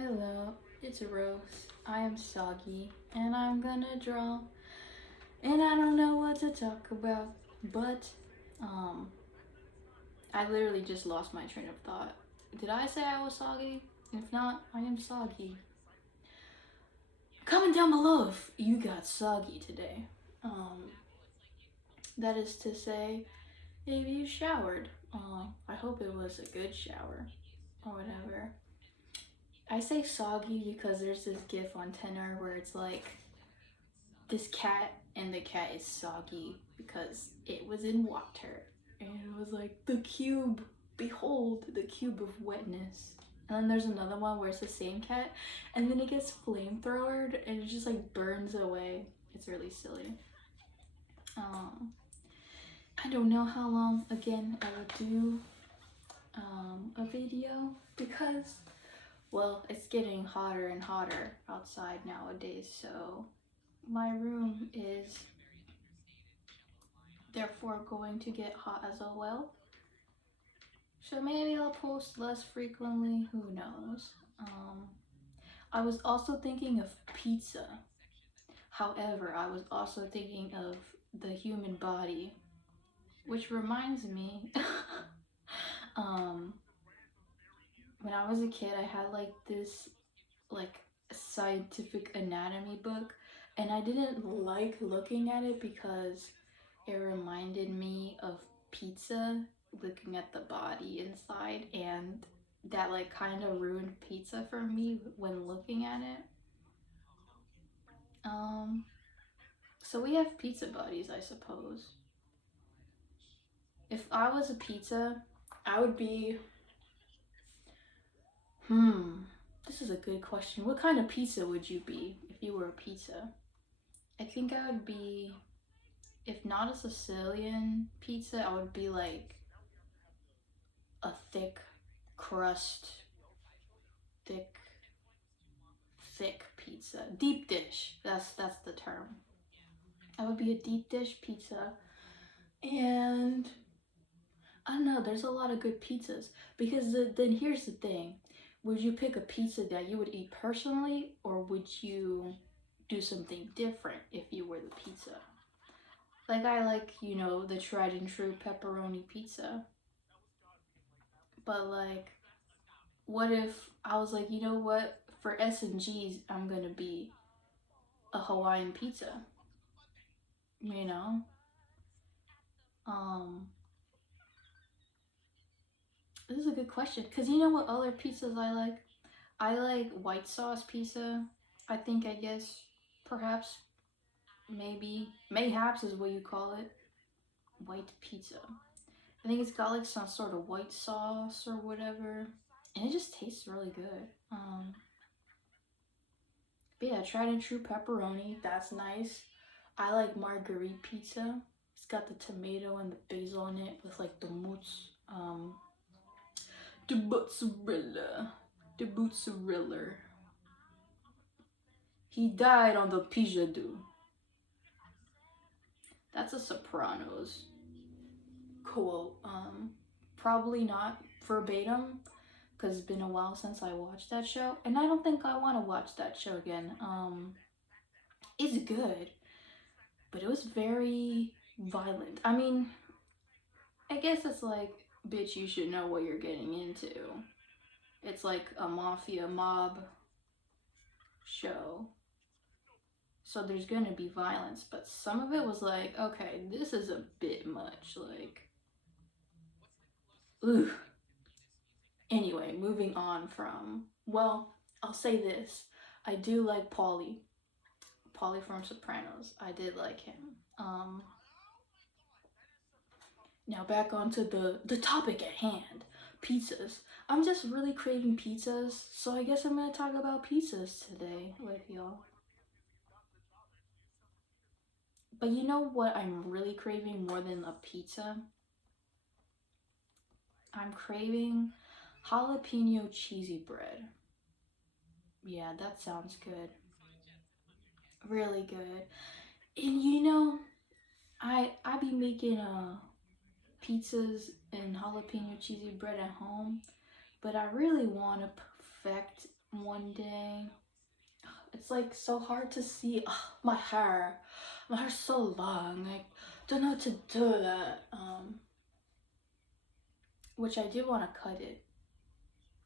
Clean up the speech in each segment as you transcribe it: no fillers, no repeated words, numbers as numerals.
Hello, it's Rose. I am soggy and I'm gonna draw. And I don't know what to talk about, but um I literally just lost my train of thought. Did I say I was soggy? If not, I am soggy. Comment down below if you got soggy today. That is to say, if you showered. I hope it was a good shower or whatever. I say soggy because there's this gif on Tenor where it's like this cat, and the cat is soggy because it was in water, and it was like the cube, behold the cube of wetness. And then there's another one where it's the same cat, and then it gets flamethrowered and it just like burns away. It's really silly. I don't know how long again I will do a video because, well, it's getting hotter and hotter outside nowadays, so my room is therefore going to get hot as well. So maybe I'll post less frequently, who knows. I was also thinking of pizza. However, I was also thinking of the human body, which reminds me, when I was a kid, I had like this like scientific anatomy book, and I didn't like looking at it because it reminded me of pizza, looking at the body inside, and that like kind of ruined pizza for me when looking at it. So we have pizza buddies, I suppose. If I was a pizza, I would be, this is a good question. What kind of pizza would you be if you were a pizza? I think I would be, if not a Sicilian pizza, I would be like a thick crust, thick, thick pizza. Deep dish. That's the term. I would be a deep dish pizza. And I don't know, there's a lot of good pizzas. Because then here's the thing. Would you pick a pizza that you would eat personally, or would you do something different if you were the pizza? Like, I like, the tried and true pepperoni pizza. But like, what if I was like, you know what? For S&Gs, I'm gonna be a Hawaiian pizza. You know? Um, this is a good question. Because you know what other pizzas I like? I like white sauce pizza. I guess, perhaps, maybe, mayhaps is what you call it. White pizza. I think it's got like some sort of white sauce or whatever. And it just tastes really good. But yeah, tried and true pepperoni. That's nice. I like marguerite pizza. It's got the tomato and the basil in it with like the mozz, the mozzarella, the mozzarella. He died on the pigeon. That's a Sopranos quote. Probably not verbatim because it's been a while since I watched that show, and I don't think I want to watch that show again. It's good, but it was very violent. I mean, I guess it's like, bitch, you should know what you're getting into. It's like a mafia mob show. So there's gonna be violence, but some of it was like, okay, this is a bit much. Like, ooh. Anyway, moving on from, well, I'll say this. I do like Paulie. Paulie from Sopranos. I did like him. Now back onto the topic at hand, pizzas. I'm just really craving pizzas, so I guess I'm gonna talk about pizzas today with y'all. But you know what I'm really craving more than a pizza? I'm craving jalapeno cheesy bread. Yeah, that sounds good. Really good. And I be making pizzas and jalapeno cheesy bread at home, but I really want to perfect one day. It's like so hard to see. Ugh, my hair's so long. I don't know how to do that. Which I do want to cut it,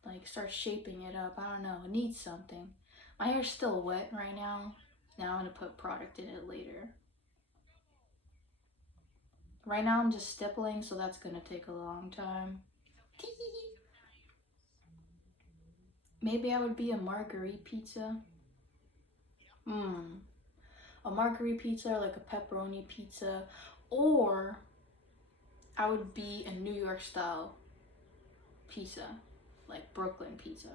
like start shaping it up. I don't know. It needs something. My hair's still wet right now. Now I'm gonna put product in it later. Right now I'm just stippling, so that's gonna take a long time. Maybe I would be a margherita pizza. A margherita pizza or like a pepperoni pizza, or I would be a New York style pizza, like Brooklyn pizza.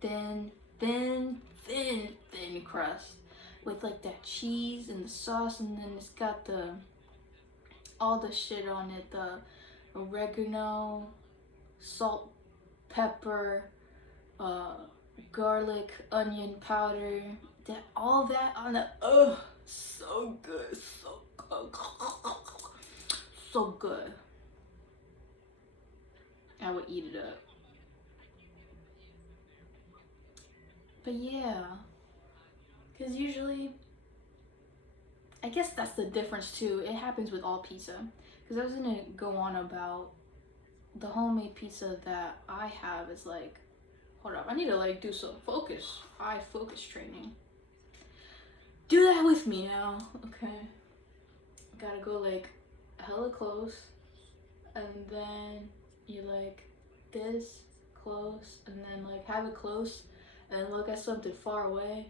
Thin, thin, thin, thin crust with like that cheese and the sauce, and then it's got all the shit on it, the oregano, salt, pepper, garlic, onion powder, all that on the, so good, so good, so good. I would eat it up. But yeah, because usually, I guess that's the difference too. It happens with all pizza. Because I was gonna go on about the homemade pizza that I have is like, hold up, I need to like do some eye focus training. Do that with me now, okay? Gotta go like hella close, and then you like this close, and then like have it close, and look at something far away.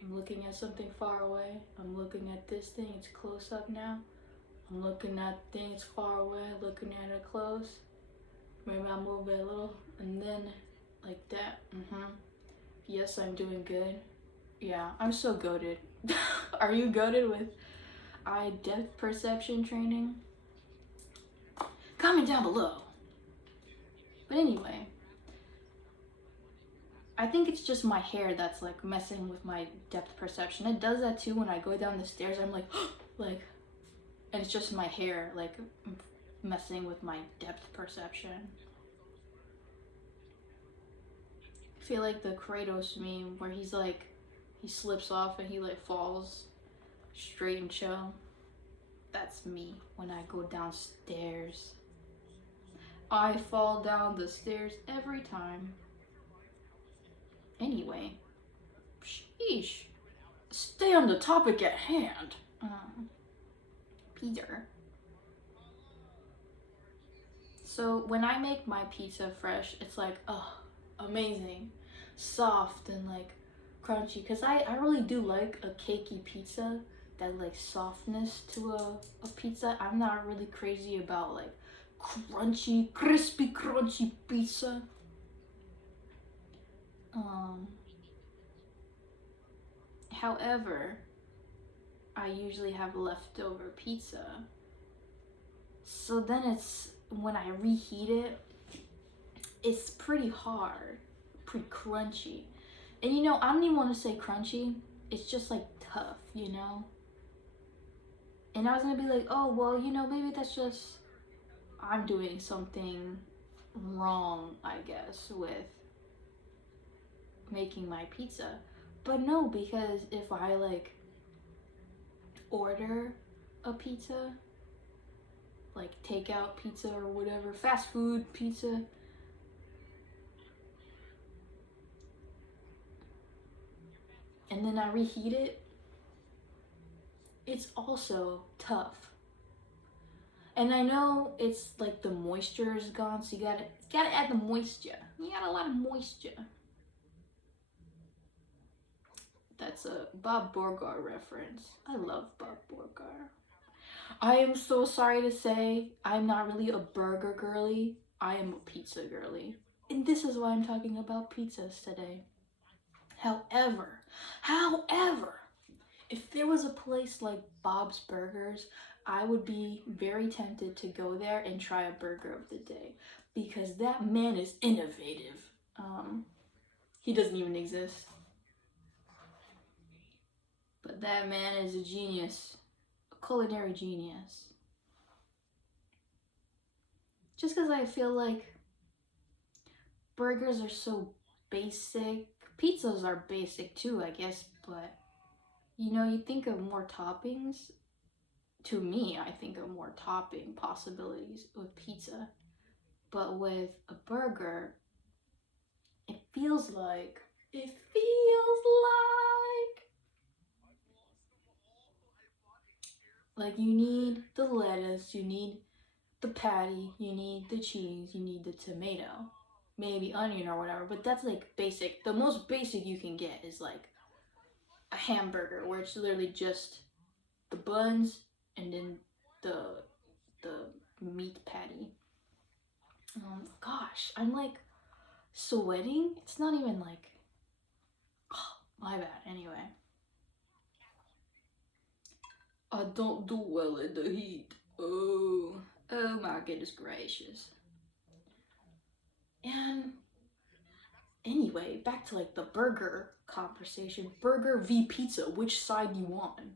I'm looking at something far away. I'm looking at this thing, it's close up now. I'm looking at things far away, looking at it close. Maybe I'll move it a little, and then like that. Yes, I'm doing good. Yeah, I'm so goated. Are you goated with eye depth perception training? Comment down below. But anyway, I think it's just my hair that's like messing with my depth perception. It does that too when I go down the stairs. I'm like, like, and it's just my hair like messing with my depth perception. I feel like the Kratos meme where he's like, he slips off and he like falls straight and chill. That's me when I go downstairs. I fall down the stairs every time. Anyway, sheesh. Stay on the topic at hand. Peter. So when I make my pizza fresh, it's like, oh, amazing. Soft and like crunchy. Because I really do like a cakey pizza. That like softness to a pizza. I'm not really crazy about like crunchy, crispy, crunchy pizza. However, I usually have leftover pizza. So then it's, when I reheat it, it's pretty hard, pretty crunchy. And you know, I don't even want to say crunchy. It's just like tough, you know? And I was gonna be like, oh, well, you know, maybe that's just, I'm doing something wrong, I guess, with making my pizza. But no, because if I like order a pizza, like takeout pizza or whatever, fast food pizza, and then I reheat it, it's also tough. And I know it's like the moisture is gone, so you gotta add the moisture. You got a lot of moisture. That's a Bob Burgahs reference. I love Bob Burgahs. I am so sorry to say, I'm not really a burger girly. I am a pizza girly. And this is why I'm talking about pizzas today. However, if there was a place like Bob's Burgers, I would be very tempted to go there and try a burger of the day. Because that man is innovative. He doesn't even exist. But that man is a genius. A culinary genius. Just because I feel like burgers are so basic. Pizzas are basic too, I guess, but you know, you think of more toppings. To me, I think of more topping possibilities with pizza. But with a burger, it feels like, it feels like you need the lettuce, you need the patty, you need the cheese, you need the tomato, maybe onion or whatever, but that's like basic. The most basic you can get is like a hamburger where it's literally just the buns and then the the meat patty. Gosh, I'm like sweating. It's not even like, oh, my bad. Anyway, I don't do well in the heat. Oh my goodness gracious. And anyway, back to like the burger conversation. Burger v pizza. Which side you on?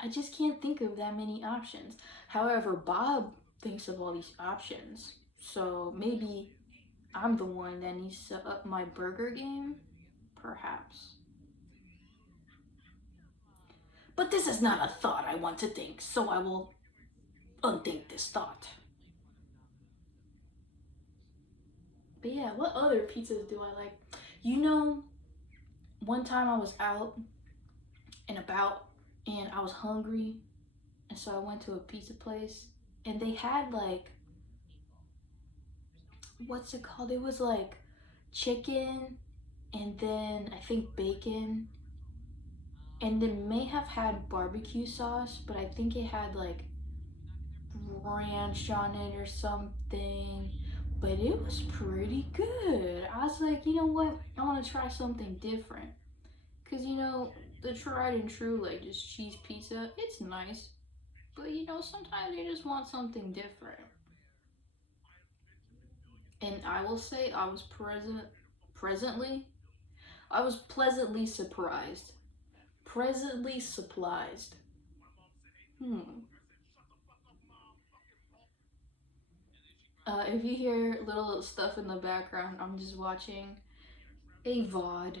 I just can't think of that many options. However, Bob thinks of all these options. So maybe I'm the one that needs to up my burger game? Perhaps. But this is not a thought I want to think, so I will unthink this thought. But yeah, what other pizzas do I like? You know, one time I was out and about and I was hungry, and so I went to a pizza place and they had like, what's it called? It was like chicken and then I think bacon, and they may have had barbecue sauce, but I think it had like ranch on it or something. But it was pretty good. I was like, you know what? I want to try something different. Because, you know, the tried and true, like just cheese pizza, it's nice. But, you know, sometimes you just want something different. And I will say presently, I was pleasantly surprised. Presently surprised. If you hear little stuff in the background, I'm just watching a VOD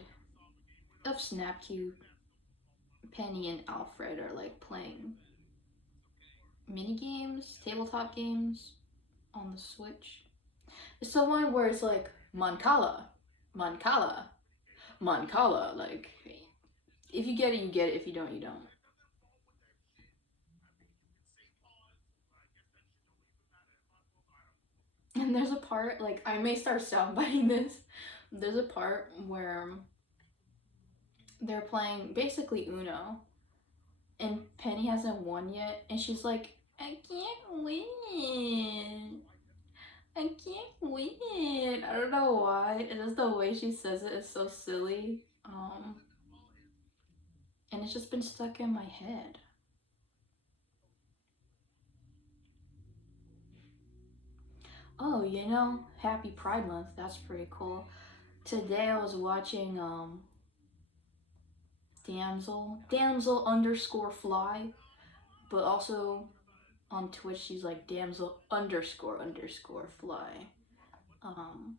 of Snapcube. Penny and Alfred are like playing mini games, tabletop games on the Switch. It's the one where it's like Mancala, Mancala, Mancala. Like, if you get it, you get it. If you don't, you don't. And there's a part, like, I may start soundbiting this. There's a part where they're playing basically Uno, and Penny hasn't won yet, and she's like, I can't win. I can't win. I don't know why. It's just the way she says it is so silly. And it's just been stuck in my head. Oh, you know, happy Pride Month. That's pretty cool. Today I was watching Damsel underscore fly, but also on Twitch she's like Damsel underscore fly. Um,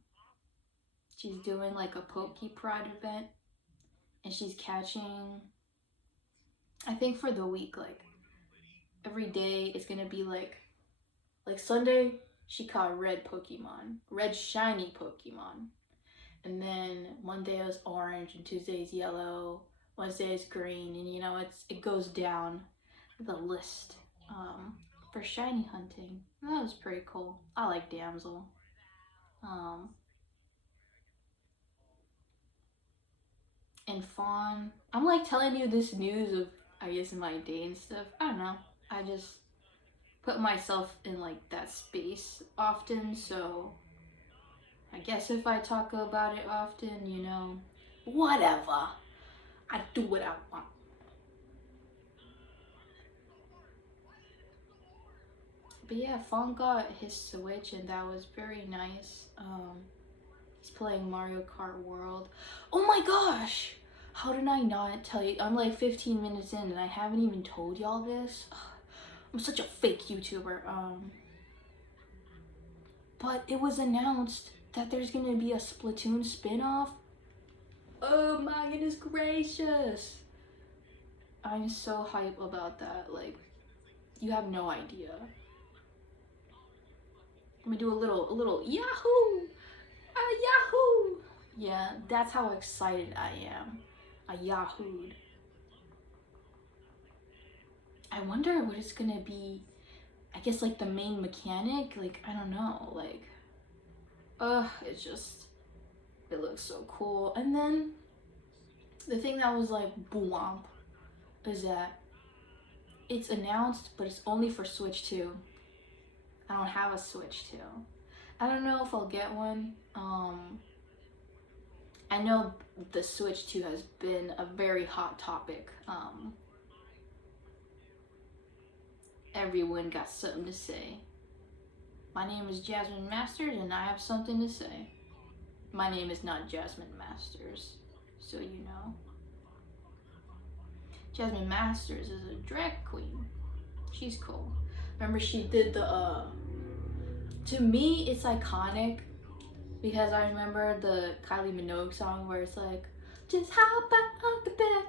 she's doing like a Poke Pride event, and she's catching, I think for the week, like every day it's gonna be like Sunday she caught red shiny Pokemon. And then Monday is orange and Tuesday is yellow, Wednesday is green, and you know, it goes down the list for shiny hunting. And that was pretty cool. I like Damsel. Um, and Fawn. I'm like telling you this news of, I guess, my day and stuff. I don't know. I just put myself in like that space often, so I guess if I talk about it often, you know, whatever. I do what I want. But yeah, Fawn got his Switch and that was very nice. He's playing Mario Kart World. Oh my gosh! How did I not tell you? I'm like 15 minutes in and I haven't even told y'all this. I'm such a fake YouTuber. But it was announced that there's gonna be a Splatoon spinoff. Oh my goodness gracious! I'm so hype about that. Like, you have no idea. I'm gonna do a little Yahoo! Yahoo! Yeah, that's how excited I am. I Yahooed. I wonder what it's gonna be. I guess like the main mechanic. Like, I don't know. Like, it's just, it looks so cool. And then the thing that was like boomp is that it's announced, but it's only for Switch 2. I don't have a Switch 2. I don't know if I'll get one. I know the Switch 2 has been a very hot topic. Everyone got something to say. My name is Jasmine Masters and I have something to say. My name is not Jasmine Masters, so you know. Jasmine Masters is a drag queen. She's cool. Remember she did the, to me it's iconic because I remember the Kylie Minogue song where it's like, just hop out the bed,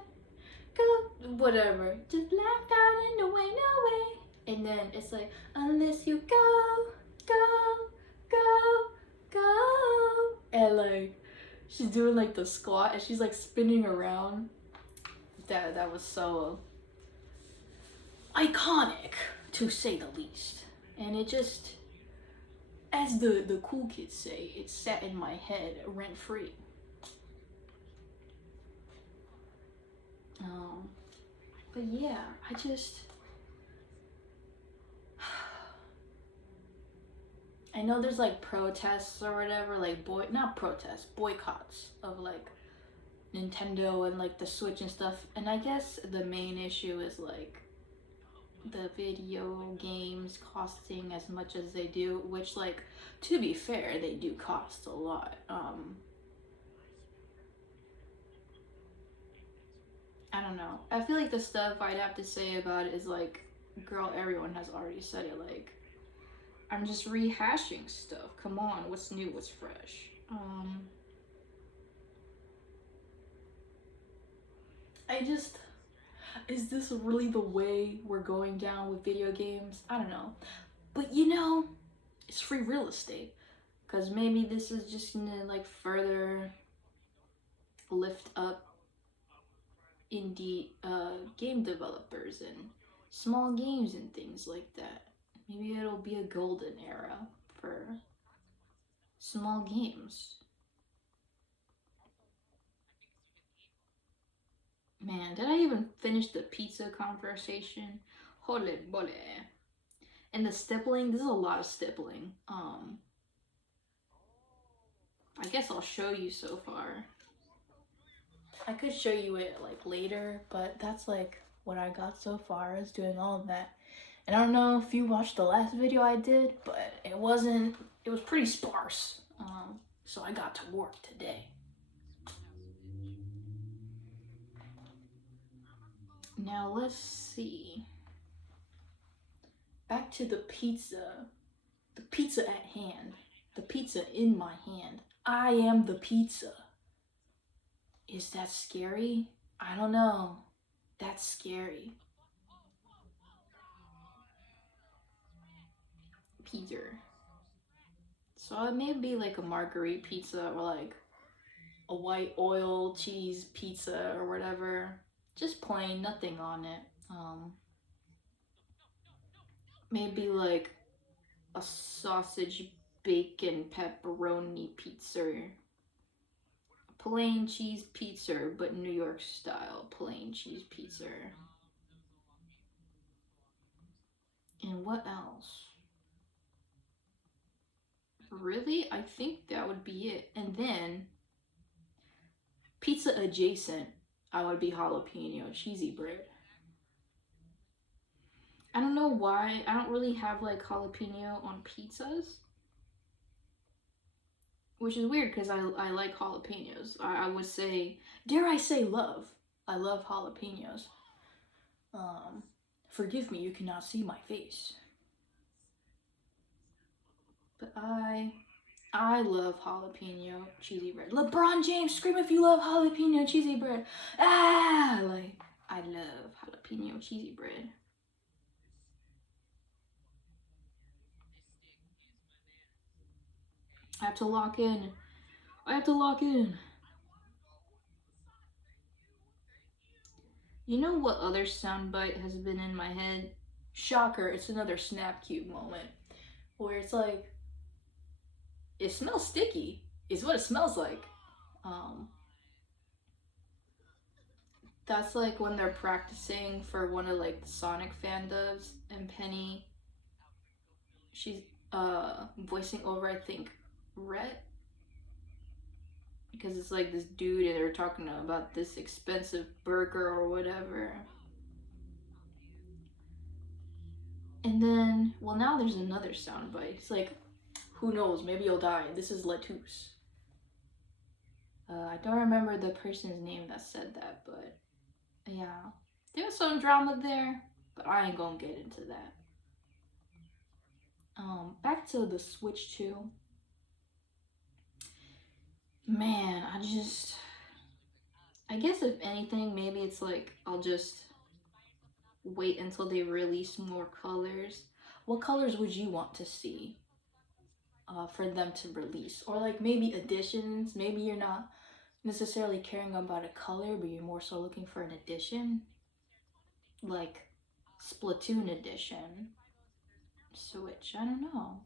go, whatever, just laugh out in the way, no way. And then it's like, unless you go, go, go, go. And like, she's doing like the squat and she's like spinning around. That was so iconic, to say the least. And it just, as the cool kids say, it sat in my head rent free. But yeah, I know there's like protests or whatever, like not protests, boycotts of like Nintendo and like the Switch and stuff. And I guess the main issue is like the video games costing as much as they do, which, like, to be fair, they do cost a lot. I don't know. I feel like the stuff I'd have to say about it is like, girl, everyone has already said it. Like, I'm just rehashing stuff. Come on, what's new, what's fresh? Is this really the way we're going down with video games? I don't know. But you know, it's free real estate. Because maybe this is just gonna like further lift up indie game developers and small games and things like that. Maybe it'll be a golden era for small games. Man, did I even finish the pizza conversation? Hole bole. And the stippling, this is a lot of stippling. I guess I'll show you so far. I could show you it like later, but that's like what I got so far is doing all of that. And I don't know if you watched the last video I did, but it was pretty sparse. So I got to work today. Now let's see. Back to the pizza. The pizza at hand. The pizza in my hand. I am the pizza. Is that scary? I don't know. That's scary. Peter. So it may be like a marguerite pizza or like a white oil cheese pizza or whatever. Just plain, nothing on it. Maybe like a sausage, bacon, pepperoni pizza. Plain cheese pizza, but New York style plain cheese pizza. And what else? Really? I think that would be it. And then, pizza adjacent, I would be jalapeno cheesy bread. I don't know why. I don't really have like jalapeno on pizzas. Which is weird because I like jalapenos. I would say, dare I say love. I love jalapenos. Forgive me, you cannot see my face. But I love jalapeno cheesy bread. LeBron James, scream if you love jalapeno cheesy bread. Ah, like I love jalapeno cheesy bread. I have to lock in. I have to lock in. You know what other soundbite has been in my head? Shocker, it's another Snap Cube moment. Where it's like, it smells sticky, is what it smells like. Um, that's like when they're practicing for one of like the Sonic fan dubs, and Penny, she's voicing over, I think, Rhett, because it's like this dude and they're talking about this expensive burger or whatever. And then, well, now there's another soundbite. It's like, who knows? Maybe you'll die. This is Lettuce. I don't remember the person's name that said that, but yeah, there was some drama there, but I ain't gonna get into that. Back to the Switch 2. Man, I guess if anything, maybe it's like I'll just wait until they release more colors. What colors would you want to see for them to release? Or like maybe additions? Maybe you're not necessarily caring about a color, but you're more so looking for an addition. Like Splatoon edition. Switch, I don't know.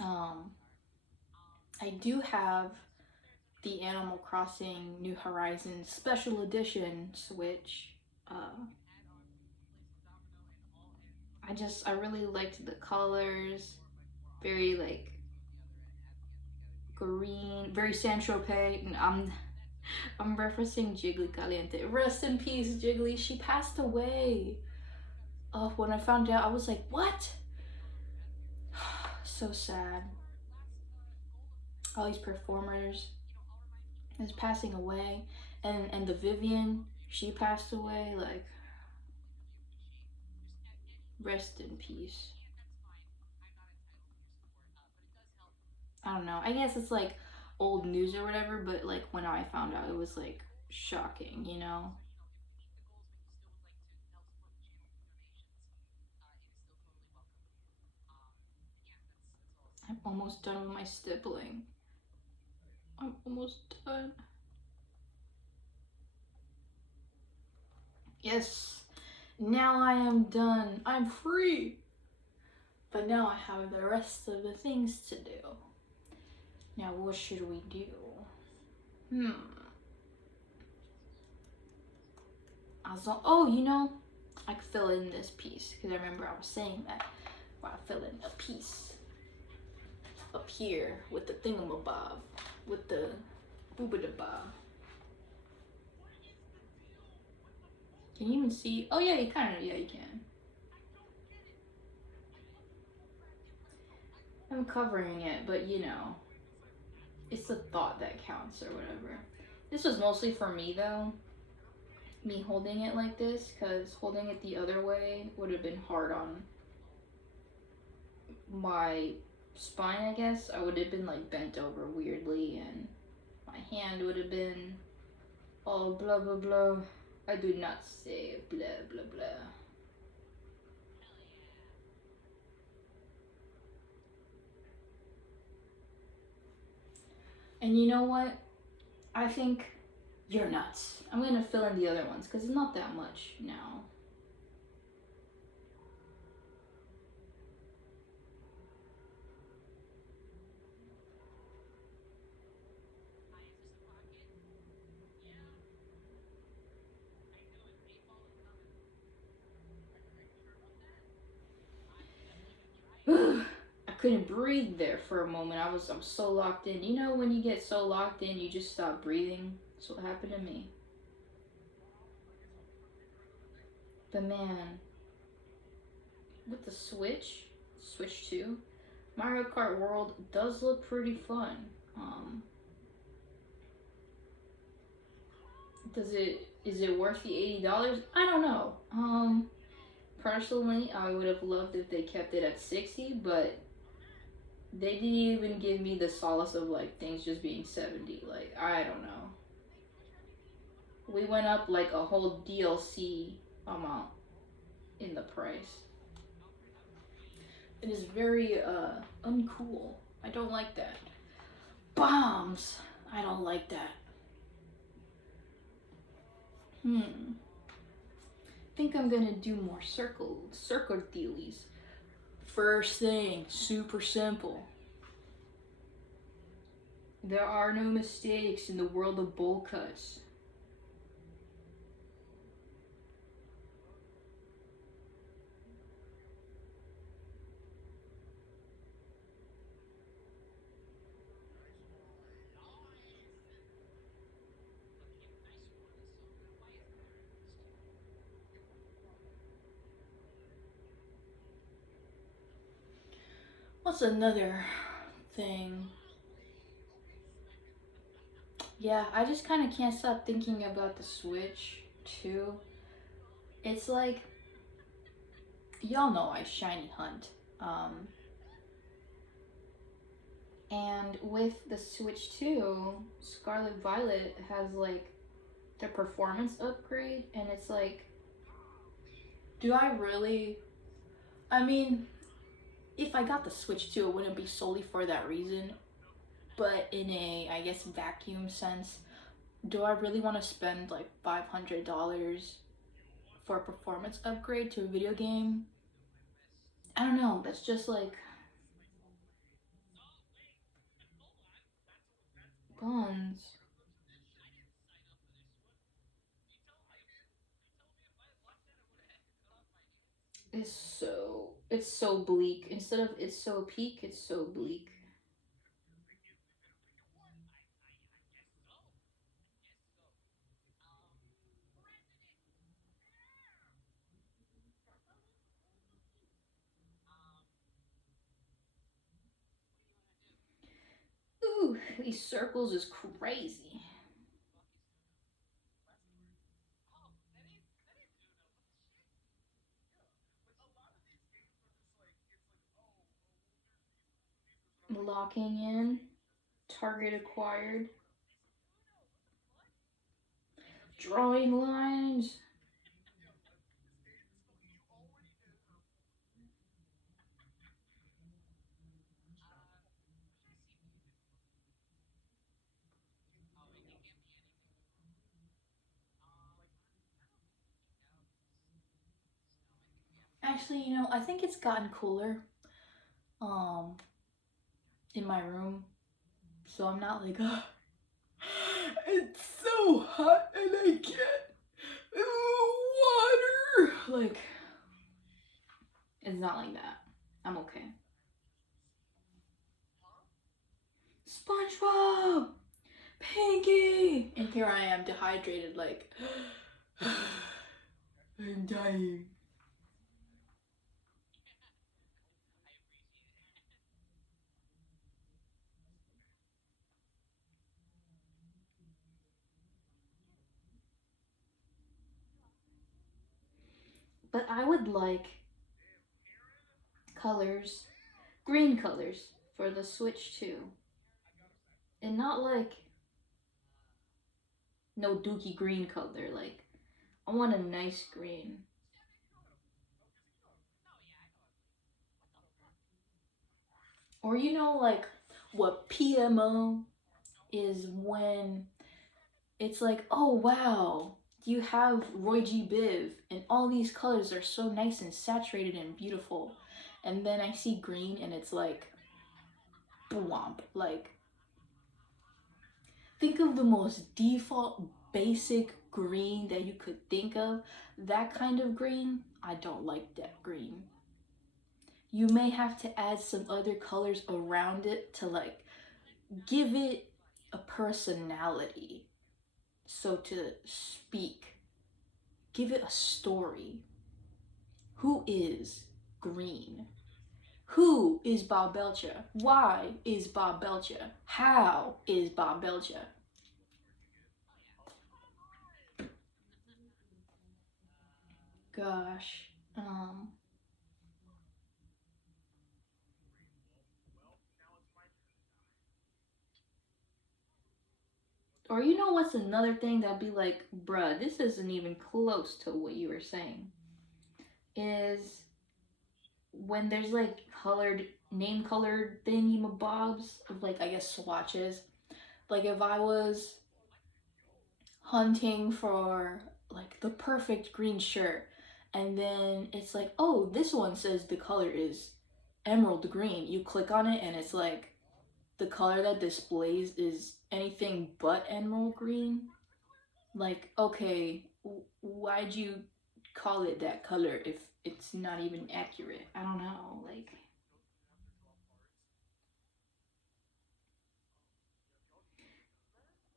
Um, I do have the Animal Crossing New Horizons Special Edition Switch. I really liked the colors. Very like green, very San Tropez. And I'm referencing Jiggly Caliente. Rest in peace, Jiggly. She passed away. Oh, when I found out, I was like, what? So sad. All these performers is passing away, and the Vivian, she passed away. Like, rest in peace. I don't know. I guess it's like old news or whatever, but like when I found out, it was like shocking, you know? I'm almost done with my stippling. I'm almost done. Yes, now I am done. I'm free. But now I have the rest of the things to do. Now, what should we do? Oh, you know, I could fill in this piece because I remember I was saying that. Well, I fill in a piece up here with the thingamabob, with the boobadabob. Can you even see? Oh yeah, you kind of, yeah, you can. I'm covering it, but you know, it's the thought that counts or whatever. This was mostly for me though, me holding it like this, because holding it the other way would have been hard on my spine, I guess. I would have been like bent over weirdly, and my hand would have been all blah blah blah. I do not say blah blah blah. And you know what? I think you're nuts. I'm gonna fill in the other ones because it's not that much now. I couldn't breathe there for a moment. I'm so locked in. You know when you get so locked in, you just stop breathing. That's what happened to me. But man, with the Switch 2, Mario Kart World does look pretty fun. Is it worth the $80? I don't know. personally, I would have loved if they kept it at 60, but they didn't even give me the solace of like things just being 70. Like, I don't know. We went up like a whole DLC amount in the price. It is very uncool. I don't like that. Bombs. I don't like that. Think I'm gonna do more circle dealies. First thing, super simple. There are no mistakes in the world of bowl cuts. What's another thing? Yeah, I just kind of can't stop thinking about the Switch too. It's like, y'all know I shiny hunt. And with the Switch 2, Scarlet Violet has like the performance upgrade, and it's like, do I really? I mean, if I got the Switch 2, it wouldn't be solely for that reason, but in a, I guess, vacuum sense, do I really want to spend like $500 for a performance upgrade to a video game? I don't know, that's just like buns. It's so bleak. Instead of it's so peak, it's so bleak. Ooh, these circles is crazy. Locking in, target acquired, drawing lines. Actually, you know, I think it's gotten cooler um in my room. So I'm not like, oh, it's so hot and I can't water. Like, it's not like that. I'm okay. SpongeBob! Pinky! And here I am dehydrated, like, I'm dying. But I would like colors, green colors for the Switch too. And not like no dookie green color. Like, I want a nice green. Or, you know, like what PMO is when it's like, oh wow, you have Roy G. Biv, and all these colors are so nice and saturated and beautiful. And then I see green and it's like, bwomp. Like, think of the most default, basic green that you could think of. That kind of green, I don't like that green. You may have to add some other colors around it to like give it a personality, so to speak. Give it a story. Who is green? Who is Bob Belcher? Why is Bob Belcher? How is Bob Belcher? Gosh. Um, or you know what's another thing that'd be like, bruh, this isn't even close to what you were saying. Is when there's like colored, name colored thingy mabobs of like, I guess, swatches. Like if I was hunting for like the perfect green shirt, and then it's like, oh, this one says the color is emerald green. You click on it and it's like the color that displays is anything but emerald green. Like, okay, why'd you call it that color if it's not even accurate? I don't know.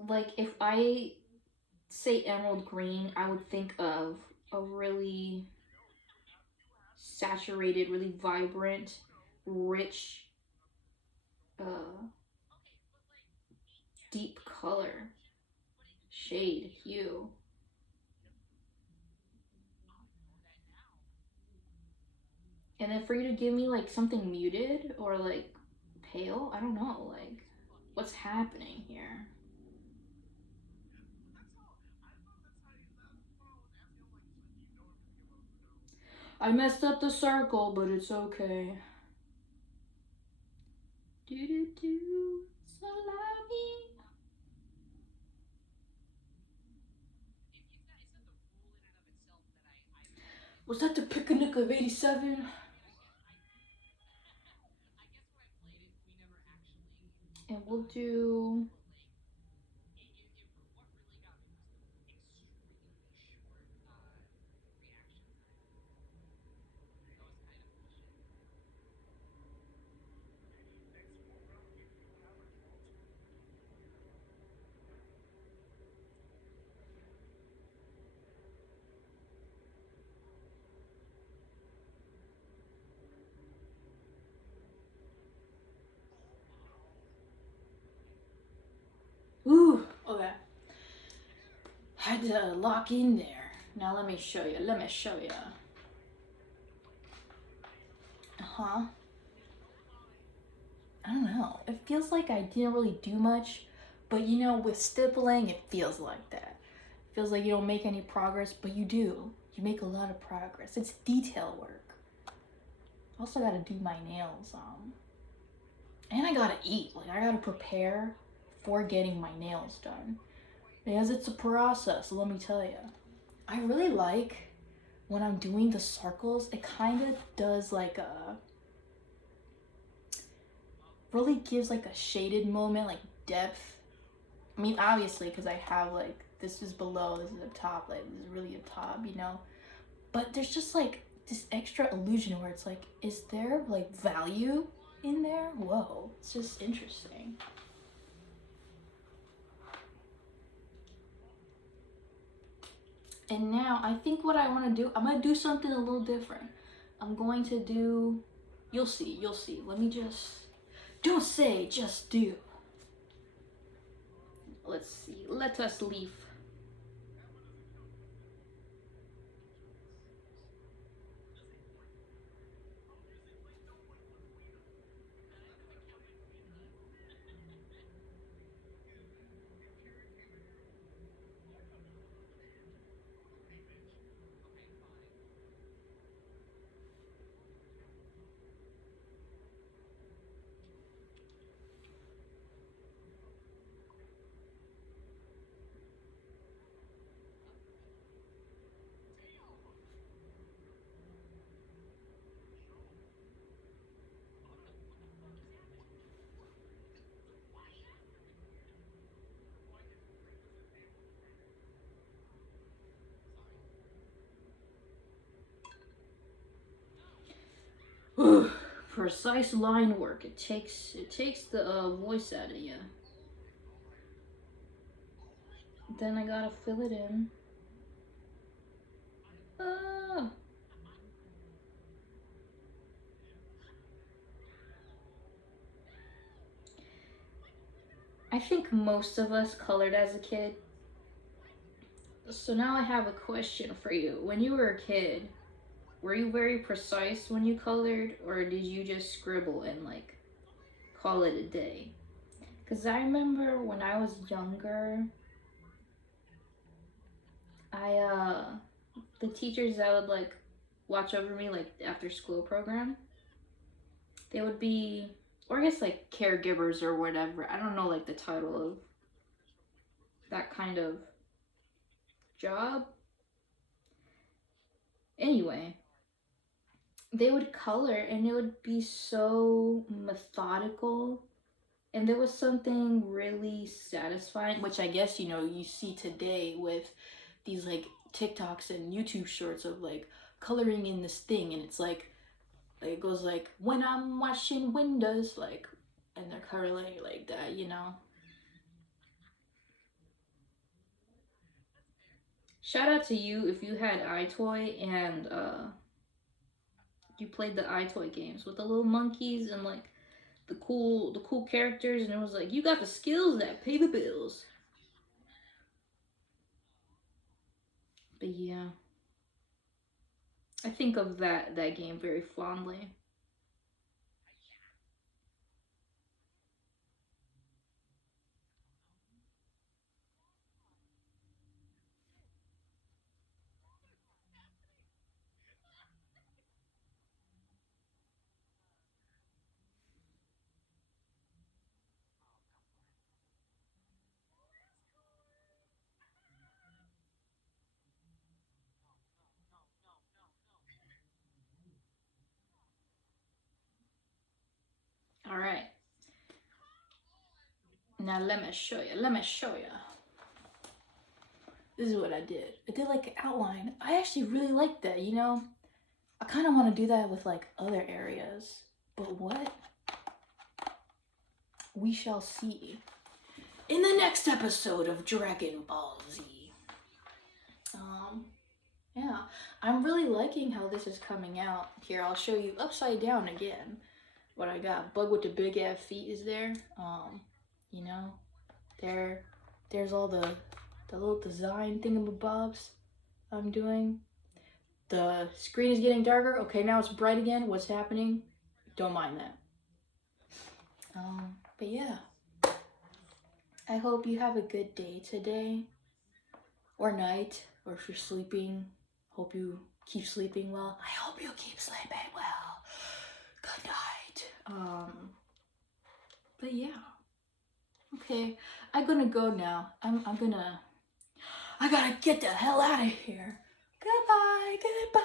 Like if I say emerald green, I would think of a really saturated, really vibrant, rich, uh, deep color, shade, hue. And then for you to give me like something muted or like pale, I don't know, like what's happening here? I messed up the circle, but it's okay. Do do do, salami. Was that the picnic of '87? And we'll do. Ooh, okay. Had to lock in there. Now let me show you. Let me show you. Huh? I don't know. It feels like I didn't really do much, but you know, with stippling, it feels like that. It feels like you don't make any progress, but you do. You make a lot of progress. It's detail work. Also, gotta do my nails. And I gotta eat. Like I gotta prepare for getting my nails done because it's a process. Let me tell you. I really like when I'm doing the circles. It kind of does like a really gives like a shaded moment, like depth. I mean, obviously, because I have like this is below, this is up top, like this is really up top, you know. But there's just like this extra illusion where it's like, is there like value in there? Whoa, it's just interesting. And now I think what I want to do, I'm gonna do something a little different. I'm going to do, you'll see, you'll see. Let me just, don't say, just do. Let's see, let us leave. Precise line work. It takes the voice out of you. Then I gotta fill it in. Ah. I think most of us colored as a kid. So now I have a question for you. When you were a kid, were you very precise when you colored, or did you just scribble and like call it a day? Because I remember when I was younger, the teachers that would like watch over me, like after school program, they would be, or I guess like caregivers or whatever. I don't know like the title of that kind of job. Anyway, they would color and it would be so methodical. And there was something really satisfying, which I guess, you know, you see today with these like TikToks and YouTube shorts of like coloring in this thing. And it's like it goes like, when I'm washing windows, like, and they're coloring like that, you know. Shout out to you if you had iToy and you played the iToy games with the little monkeys and like the cool characters, and it was like, you got the skills that pay the bills. But yeah, I think of that game very fondly. All right, now let me show you. Let me show you. This is what I did. I did like an outline. I actually really like that, you know? I kind of want to do that with like other areas. But what? We shall see in the next episode of Dragon Ball Z. Yeah, I'm really liking how this is coming out. Here, I'll show you upside down again what I got. Bug with the big ass feet is there. You know, there's all the little design thingamabobs I'm doing. The screen is getting darker. Okay, now it's bright again. What's happening? Don't mind that. But yeah, I hope you have a good day today, or night, or if you're sleeping, hope you keep sleeping well. I hope you keep sleeping well. Good night. But yeah. Okay, I'm gonna go now. I gotta get the hell out of here. Goodbye, goodbye.